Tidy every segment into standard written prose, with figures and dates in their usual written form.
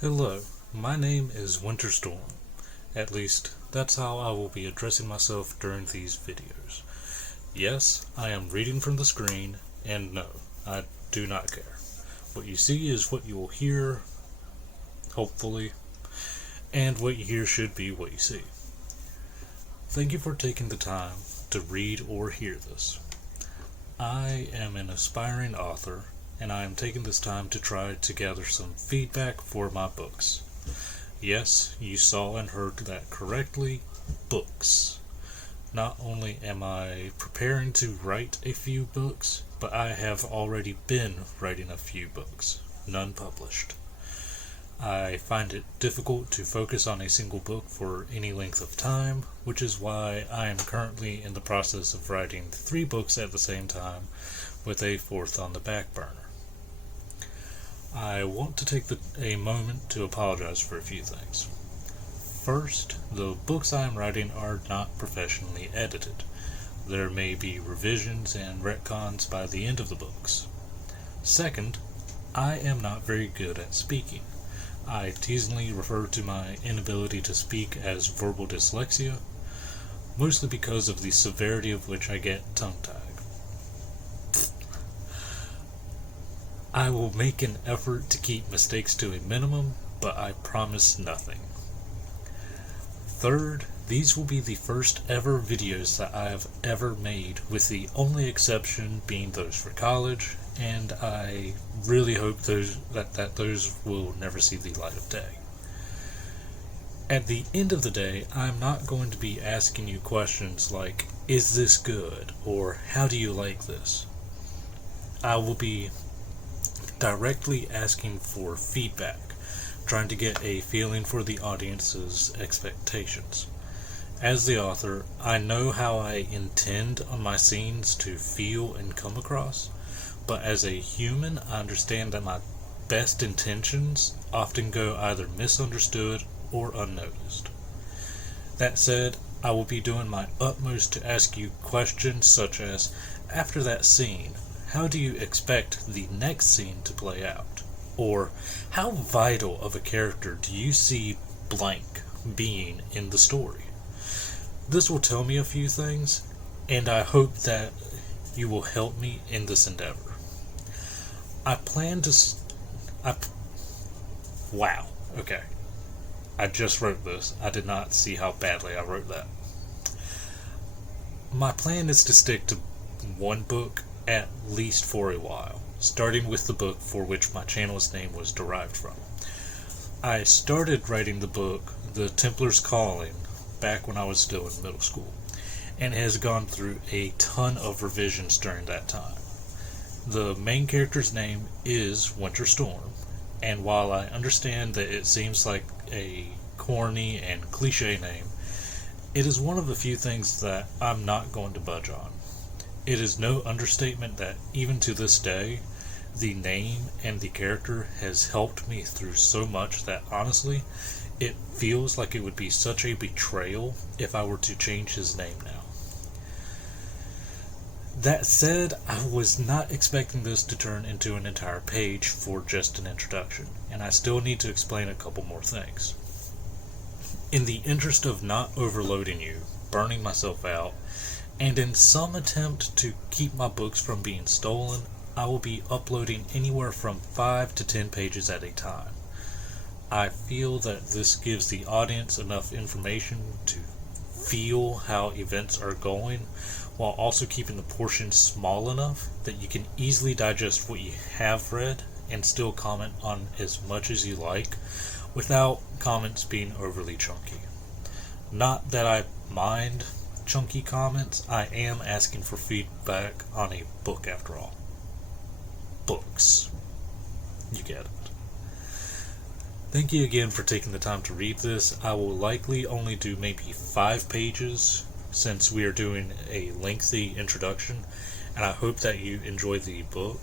Hello, my name is Winter Storm. At least, that's how I will be addressing myself during these videos. Yes, I am reading from the screen, and no, I do not care. What you see is what you will hear, hopefully, and what you hear should be what you see. Thank you for taking the time to read or hear this. I am an aspiring author, and I am taking this time to try to gather some feedback for my books. Yes, you saw and heard that correctly, books. Not only am I preparing to write a few books, but I have already been writing a few books, none published. I find it difficult to focus on a single book for any length of time, which is why I am currently in the process of writing 3 books at the same time, with a 4th on the back burner. I want to take a moment to apologize for a few things. First, the books I am writing are not professionally edited. There may be revisions and retcons by the end of the books. Second, I am not very good at speaking. I teasingly refer to my inability to speak as verbal dyslexia, mostly because of the severity of which I get tongue-tied. I will make an effort to keep mistakes to a minimum, but I promise nothing. Third, these will be the first ever videos that I have ever made, with the only exception being those for college, and I really hope those will never see the light of day. At the end of the day, I'm not going to be asking you questions like, is this good, or how do you like this? I will be directly asking for feedback, trying to get a feeling for the audience's expectations. As the author, I know how I intend on my scenes to feel and come across, but as a human, I understand that my best intentions often go either misunderstood or unnoticed. That said, I will be doing my utmost to ask you questions such as, after that scene, how do you expect the next scene to play out? Or, how vital of a character do you see blank being in the story? This will tell me a few things, and I hope that you will help me in this endeavor. Wow, okay. I just wrote this. I did not see how badly I wrote that. My plan is to stick to one book at least for a while, starting with the book for which my channel's name was derived from. I started writing the book, The Templar's Calling, back when I was still in middle school, and has gone through a ton of revisions during that time. The main character's name is Winter Storm, and while I understand that it seems like a corny and cliche name, it is one of the few things that I'm not going to budge on. It is no understatement that even to this day, the name and the character has helped me through so much that honestly, it feels like it would be such a betrayal if I were to change his name now. That said, I was not expecting this to turn into an entire page for just an introduction, and I still need to explain a couple more things. In the interest of not overloading you, burning myself out, and in some attempt to keep my books from being stolen, I will be uploading anywhere from 5 to 10 pages at a time. I feel that this gives the audience enough information to feel how events are going, while also keeping the portions small enough that you can easily digest what you have read and still comment on as much as you like, without comments being overly chunky. Not that I mind chunky comments, I am asking for feedback on a book after all. Books. You get it. Thank you again for taking the time to read this. I will likely only do maybe 5 pages since we are doing a lengthy introduction, and I hope that you enjoy the book.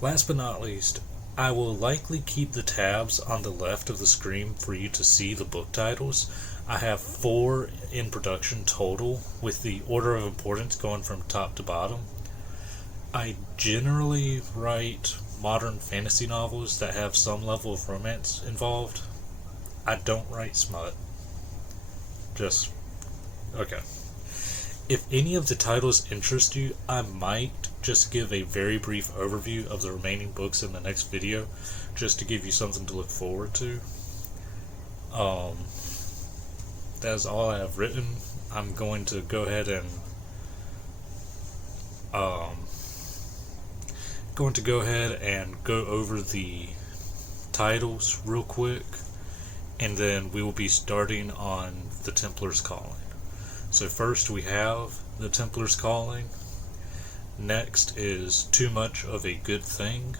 Last but not least, I will likely keep the tabs on the left of the screen for you to see the book titles. I have 4 in production total, with the order of importance going from top to bottom. I generally write modern fantasy novels that have some level of romance involved. I don't write smut. Just, okay. If any of the titles interest you, I might just give a very brief overview of the remaining books in the next video, just to give you something to look forward to. That's all I have written. I'm going to go ahead and go over the titles real quick, and then we will be starting on the Templar's Calling. So first we have the Templar's Calling. Next is Too Much of a Good Thing.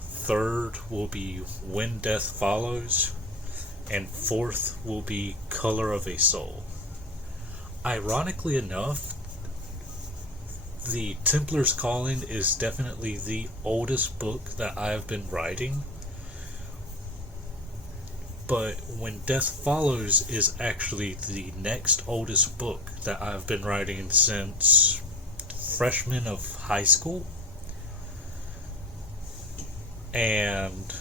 Third will be When Death Follows. And fourth will be Color of a Soul. Ironically enough, the Templar's Calling is definitely the oldest book that I have been writing. But When Death Follows is actually the next oldest book that I've been writing since freshman of high school. And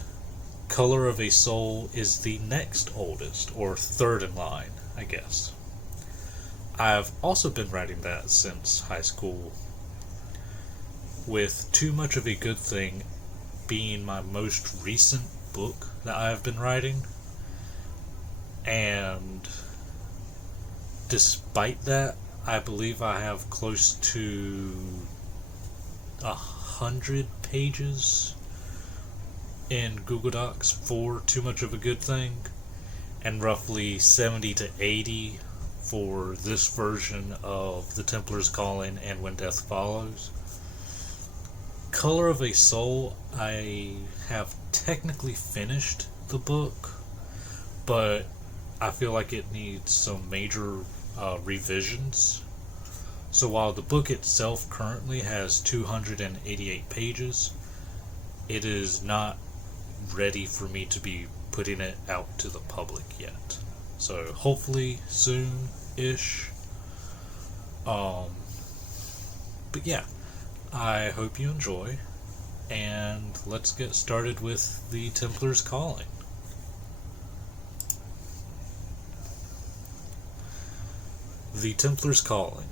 Color of a Soul is the next oldest, or third in line, I guess. I've also been writing that since high school, with Too Much of a Good Thing being my most recent book that I've been writing. And despite that, I believe I have close to 100 pages in Google Docs for Too Much of a Good Thing, and roughly 70 to 80 for this version of The Templar's Calling and When Death Follows. Color of a Soul, I have technically finished the book, but I feel like it needs some major revisions. So while the book itself currently has 288 pages, it is not ready for me to be putting it out to the public yet. So hopefully soon-ish. But yeah, I hope you enjoy, and let's get started with the Templar's Calling. The Templar's Calling.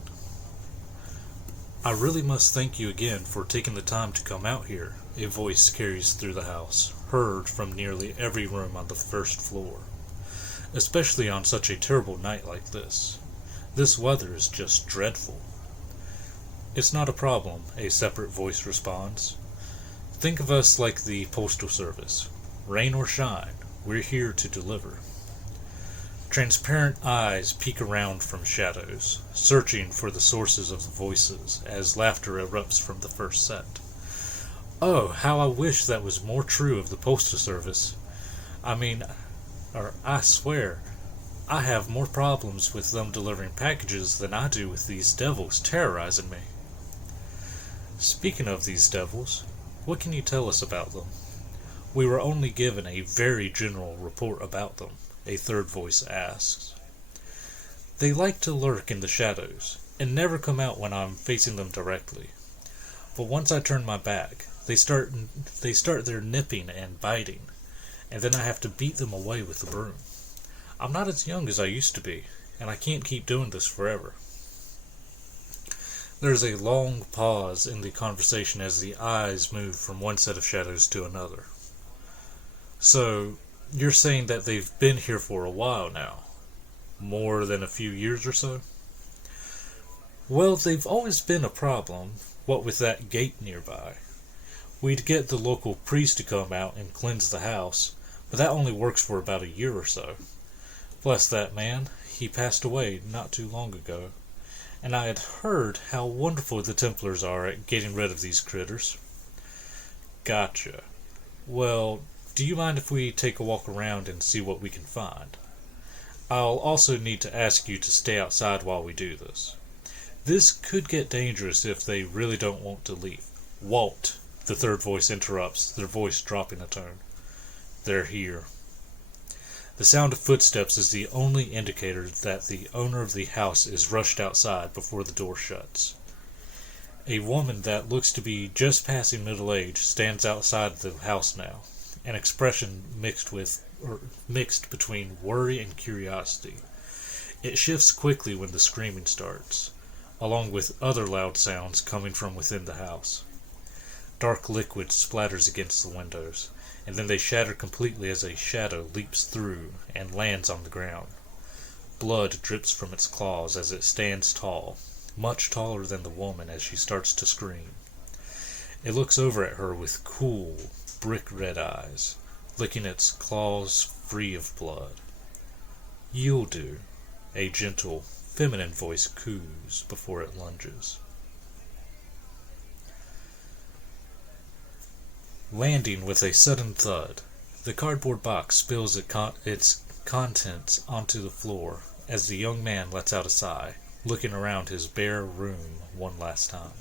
I really must thank you again for taking the time to come out here, a voice carries through the house, heard from nearly every room on the first floor. Especially on such a terrible night like this. This weather is just dreadful. It's not a problem, a separate voice responds. Think of us like the Postal Service. Rain or shine, we're here to deliver. Transparent eyes peek around from shadows, searching for the sources of the voices as laughter erupts from the first set. Oh, how I wish that was more true of the Postal Service. I swear, I have more problems with them delivering packages than I do with these devils terrorizing me. Speaking of these devils, what can you tell us about them? We were only given a very general report about them, a third voice asks. They like to lurk in the shadows, and never come out when I'm facing them directly. But once I turn my back, they start their nipping and biting, and then I have to beat them away with the broom. I'm not as young as I used to be, and I can't keep doing this forever. There's a long pause in the conversation as the eyes move from one set of shadows to another. So, you're saying that they've been here for a while now? More than a few years or so? Well, they've always been a problem, what with that gate nearby. We'd get the local priest to come out and cleanse the house, but that only works for about a year or so. Bless that man, he passed away not too long ago, and I had heard how wonderful the Templars are at getting rid of these critters. Gotcha. Well, do you mind if we take a walk around and see what we can find? I'll also need to ask you to stay outside while we do this. This could get dangerous if they really don't want to leave. Walt, the third voice interrupts, their voice dropping a tone. They're here. The sound of footsteps is the only indicator that the owner of the house is rushed outside before the door shuts. A woman that looks to be just passing middle age stands outside the house now, an expression mixed between worry and curiosity. It shifts quickly when the screaming starts, along with other loud sounds coming from within the house. Dark liquid splatters against the windows, and then they shatter completely as a shadow leaps through and lands on the ground. Blood drips from its claws as it stands tall, much taller than the woman as she starts to scream. It looks over at her with cool, brick-red eyes, licking its claws free of blood. "You'll do," a gentle, feminine voice coos before it lunges. Landing with a sudden thud, the cardboard box spills its contents onto the floor as the young man lets out a sigh, looking around his bare room one last time.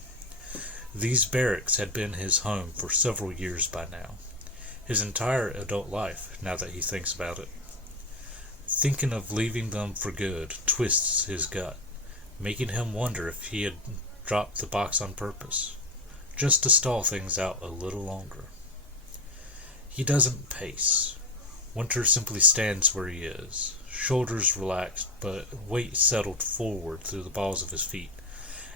These barracks had been his home for several years by now, his entire adult life, now that he thinks about it. Thinking of leaving them for good twists his gut, making him wonder if he had dropped the box on purpose, just to stall things out a little longer. He doesn't pace. Winter simply stands where he is, shoulders relaxed but weight settled forward through the balls of his feet,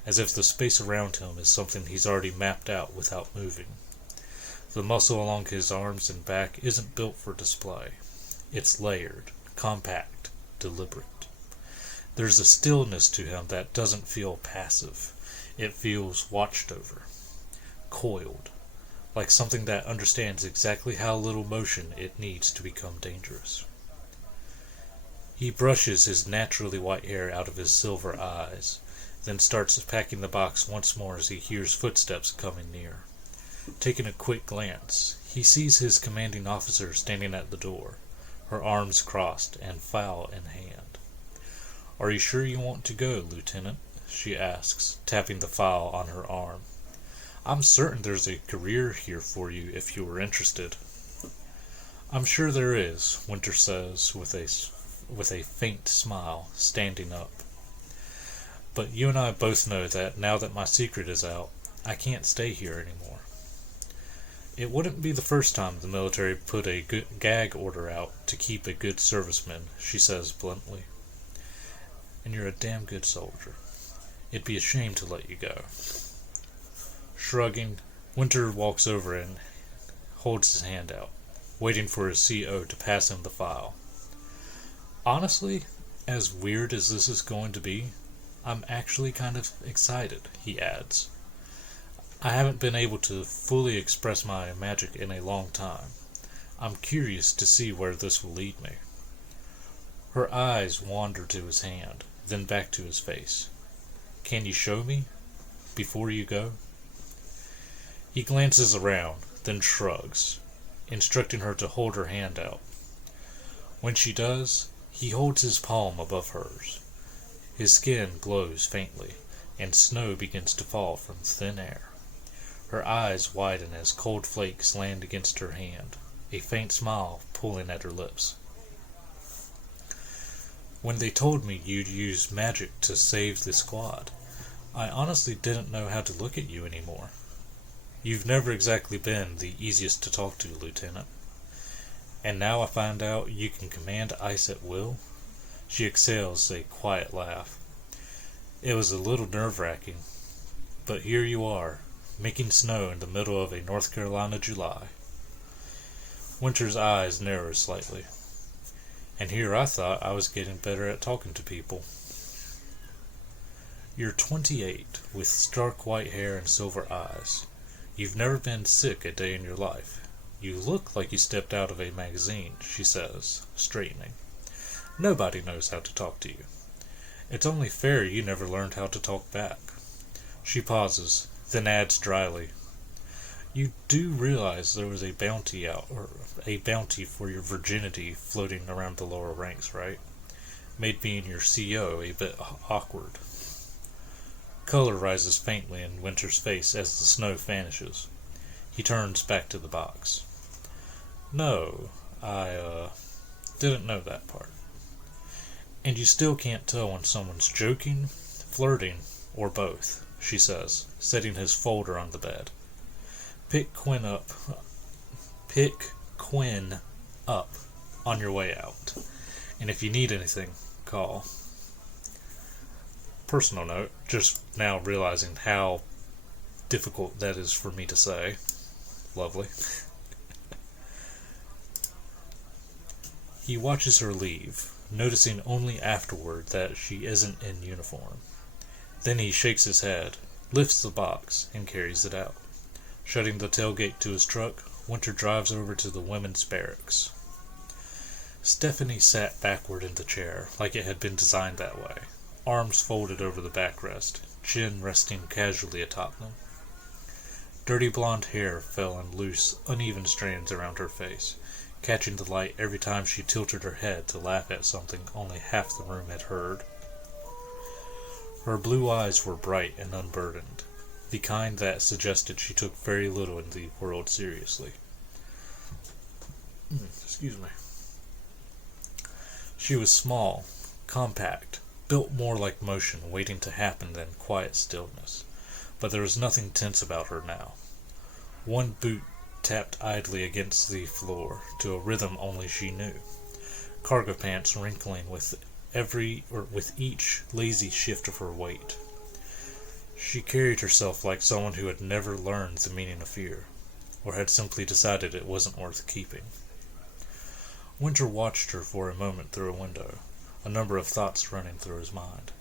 as if the space around him is something he's already mapped out without moving. The muscle along his arms and back isn't built for display. It's layered, compact, deliberate. There's a stillness to him that doesn't feel passive. It feels watched over, coiled, like something that understands exactly how little motion it needs to become dangerous. He brushes his naturally white hair out of his silver eyes, then starts packing the box once more as he hears footsteps coming near. Taking a quick glance, he sees his commanding officer standing at the door, her arms crossed and file in hand. "Are you sure you want to go, Lieutenant?" she asks, tapping the file on her arm. "I'm certain there's a career here for you if you were interested." "I'm sure there is," Winter says with a faint smile, standing up. "But you and I both know that now that my secret is out, I can't stay here anymore." "It wouldn't be the first time the military put a good gag order out to keep a good serviceman," she says bluntly. "And you're a damn good soldier. It'd be a shame to let you go." Shrugging, Winter walks over and holds his hand out, waiting for his CO to pass him the file. "Honestly, as weird as this is going to be, I'm actually kind of excited," he adds. "I haven't been able to fully express my magic in a long time. I'm curious to see where this will lead me." Her eyes wander to his hand, then back to his face. "Can you show me? Before you go?" He glances around, then shrugs, instructing her to hold her hand out. When she does, he holds his palm above hers. His skin glows faintly, and snow begins to fall from thin air. Her eyes widen as cold flakes land against her hand, a faint smile pulling at her lips. "When they told me you'd use magic to save the squad, I honestly didn't know how to look at you anymore. You've never exactly been the easiest to talk to, Lieutenant. And now I find out you can command ice at will." She exhales a quiet laugh. "It was a little nerve-wracking, but here you are, making snow in the middle of a North Carolina July." Winter's eyes narrow slightly. "And here I thought I was getting better at talking to people." "You're 28, with stark white hair and silver eyes. You've never been sick a day in your life. You look like you stepped out of a magazine," she says, straightening. "Nobody knows how to talk to you. It's only fair you never learned how to talk back." She pauses, then adds dryly, "You do realize there was a bounty for your virginity floating around the lower ranks, right? Made being your CO a bit awkward." Color rises faintly in Winter's face as the snow vanishes. He turns back to the box. "No, I didn't know that part." "And you still can't tell when someone's joking, flirting, or both?" she says, setting his folder on the bed. Pick Quinn up on your way out. And if you need anything, call. Personal note, just now realizing how difficult that is for me to say. Lovely. He watches her leave, noticing only afterward that she isn't in uniform. Then he shakes his head, lifts the box, and carries it out. Shutting the tailgate to his truck, Winter drives over to the women's barracks. Stephanie sat backward in the chair, like it had been designed that way, arms folded over the backrest, chin resting casually atop them. Dirty blonde hair fell in loose, uneven strands around her face, catching the light every time she tilted her head to laugh at something only half the room had heard. Her blue eyes were bright and unburdened, the kind that suggested she took very little in the world seriously. Excuse me. She was small, compact, built more like motion waiting to happen than quiet stillness, but there was nothing tense about her now. One boot tapped idly against the floor to a rhythm only she knew, cargo pants wrinkling with each lazy shift of her weight. She carried herself like someone who had never learned the meaning of fear, or had simply decided it wasn't worth keeping. Winter watched her for a moment through a window, a number of thoughts running through his mind.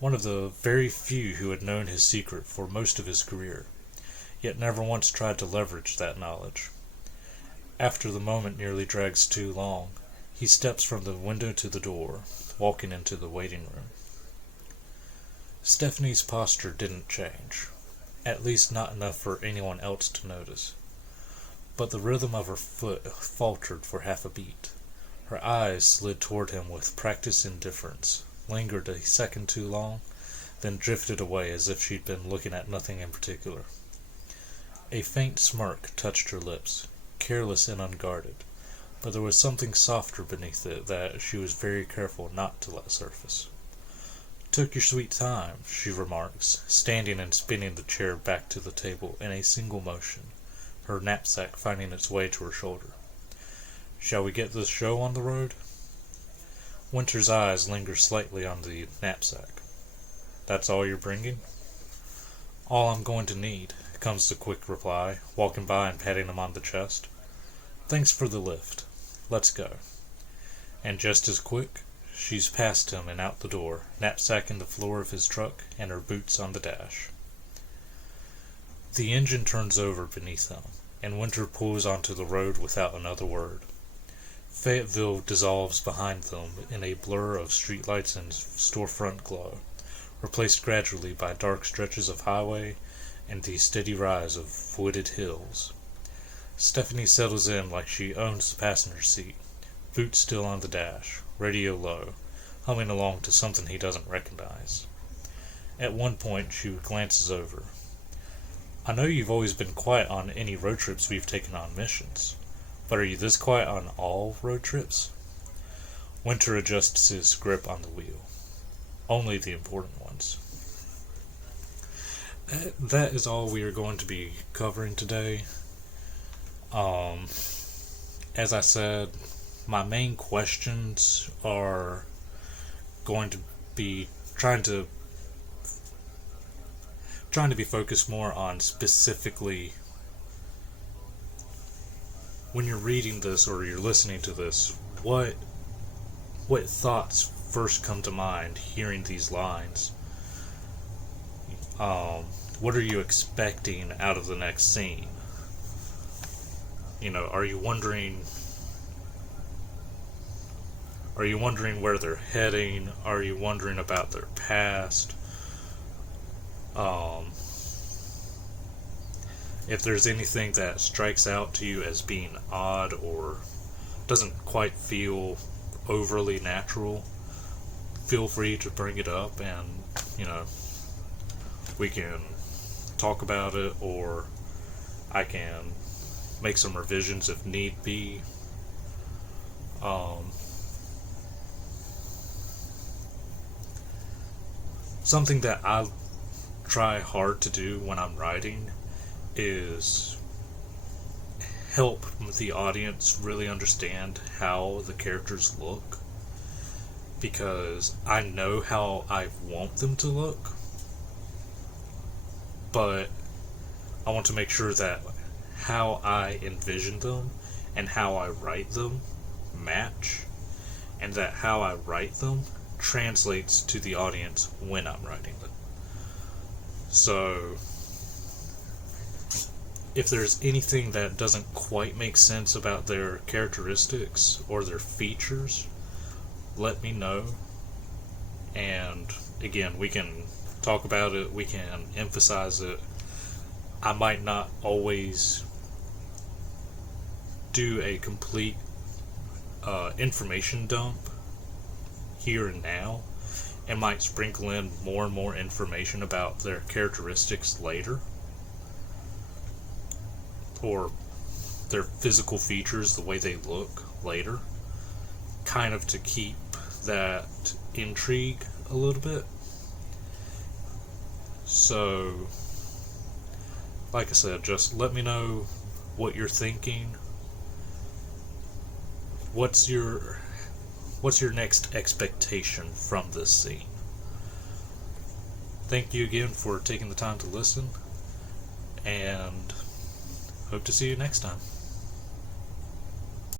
One of the very few who had known his secret for most of his career, yet never once tried to leverage that knowledge. After the moment nearly drags too long, he steps from the window to the door, walking into the waiting room. Stephanie's posture didn't change, at least not enough for anyone else to notice. But the rhythm of her foot faltered for half a beat. Her eyes slid toward him with practiced indifference, lingered a second too long, then drifted away as if she'd been looking at nothing in particular. A faint smirk touched her lips, careless and unguarded, but there was something softer beneath it that she was very careful not to let surface. "Took your sweet time," she remarks, standing and spinning the chair back to the table in a single motion, her knapsack finding its way to her shoulder. "Shall we get this show on the road?" Winter's eyes linger slightly on the knapsack. "That's all you're bringing?" "All I'm going to need," comes the quick reply, walking by and patting him on the chest. "Thanks for the lift. Let's go." And just as quick, she's past him and out the door, knapsack in the floor of his truck and her boots on the dash. The engine turns over beneath them, and Winter pulls onto the road without another word. Fayetteville dissolves behind them in a blur of streetlights and storefront glow, replaced gradually by dark stretches of highway and the steady rise of wooded hills. Stephanie settles in like she owns the passenger seat, boots still on the dash, radio low, humming along to something he doesn't recognize. At one point she glances over. "I know you've always been quiet on any road trips we've taken on missions, but are you this quiet on all road trips?" Winter adjusts his grip on the wheel. "Only the important ones." That is all we are going to be covering today. As I said, my main questions are going to be trying to be focused more on specifically when you're reading this or you're listening to this, what thoughts first come to mind hearing these lines? What are you expecting out of the next scene? Are you wondering where they're heading? Are you wondering about their past? If there's anything that strikes out to you as being odd or doesn't quite feel overly natural, feel free to bring it up and, we can talk about it, or I can make some revisions if need be. Something that I try hard to do when I'm writing is help the audience really understand how the characters look, because I know how I want them to look, but I want to make sure that how I envision them and how I write them match, and that how I write them translates to the audience when I'm writing them. So if there's anything that doesn't quite make sense about their characteristics or their features, let me know. And again, we can talk about it, we can emphasize it. I might not always do a complete information dump here and now, and might sprinkle in more and more information about their characteristics later, or their physical features, the way they look later, kind of to keep that intrigue a little bit. So, like I said, just let me know what you're thinking. What's your next expectation from this scene? Thank you again for taking the time to listen, and hope to see you next time.